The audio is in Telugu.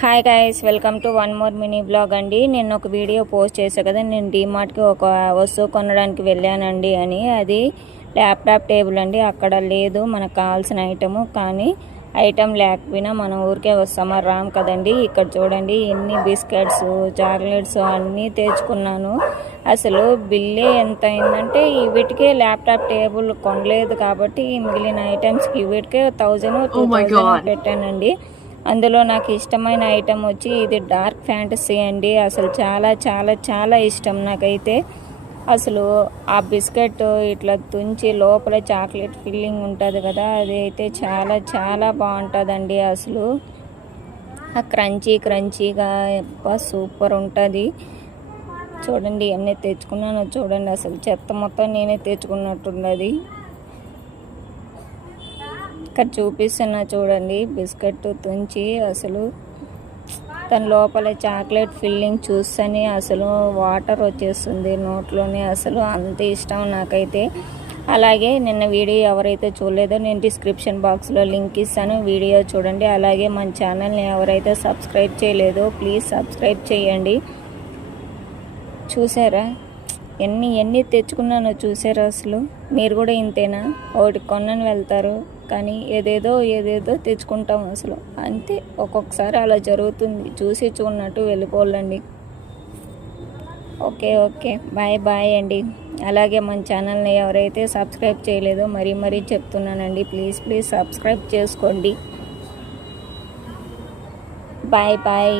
Hi guys, welcome to one more mini blog అండి. నేను ఒక వీడియో పోస్ట్ చేశాను కదా, నేను డీమార్ట్కి ఒక వస్తువు కొనడానికి వెళ్ళానండి అని. అది ల్యాప్టాప్ టేబుల్ అండి. అక్కడ లేదు మనకు కావాల్సిన ఐటము, కానీ ఐటమ్ లేకపోయినా మనం ఊరికే వస్తామా రామ్ కదండి. ఇక్కడ చూడండి ఎన్ని బిస్కెట్స్ చాక్లెట్స్ అన్నీ తెచ్చుకున్నాను. అసలు బిల్లే ఎంత అయిందంటే వీటికే ల్యాప్టాప్ టేబుల్ కొనలేదు కాబట్టి మిగిలిన ఐటమ్స్కి వీటికే 1000-2000 పెట్టానండి. అందులో నాకు ఇష్టమైన ఐటమ్ వచ్చి ఇది డార్క్ ఫ్యాంటసీ అండి. అసలు చాలా చాలా చాలా ఇష్టం నాకైతే. అసలు ఆ బిస్కెట్ ఇట్లా తుంచి లోపల చాక్లెట్ ఫిల్లింగ్ ఉంటుంది కదా, అది అయితే చాలా చాలా బాగుంటుందండి. అసలు ఆ క్రంచీగా సూపర్ ఉంటుంది. చూడండి ఎన్ని తెచ్చుకున్నానో చూడండి. అసలు చెత్త మొత్తం నేనే తెచ్చుకున్నట్టున్నది. ఇక్కడ చూపిస్తున్నా చూడండి, బిస్కెట్ తుంచి అసలు దాని లోపల చాక్లెట్ ఫిల్లింగ్ చూస్తేనే అసలు వాటర్ వచ్చేస్తుంది నోట్లోనే. అసలు అంత ఇష్టం నాకైతే. అలాగే నిన్న వీడియో ఎవరైతే చూడలేదో నేను డిస్క్రిప్షన్ బాక్స్లో లింక్ ఇస్తాను, వీడియో చూడండి. అలాగే మన ఛానల్ని ఎవరైతే సబ్స్క్రైబ్ చేయలేదో ప్లీజ్ సబ్స్క్రైబ్ చేయండి. చూసారా ఎన్ని తెచ్చుకున్నానో చూసారా? అసలు మీరు కూడా ఇంతేనా? ఒకటి కొనని వెళ్తారు కానీ ఏదేదో తెచ్చుకుంటాం. అసలు అంతే, ఒక్కొక్కసారి అలా జరుగుతుంది. చూసి చూడనట్టు వెళ్ళిపోవాలండి. ఓకే బాయ్ అండి. అలాగే మన ఛానల్ని ఎవరైతే సబ్స్క్రైబ్ చేయలేదో మరీ చెప్తున్నానండి, ప్లీజ్ సబ్స్క్రైబ్ చేసుకోండి. బాయ్.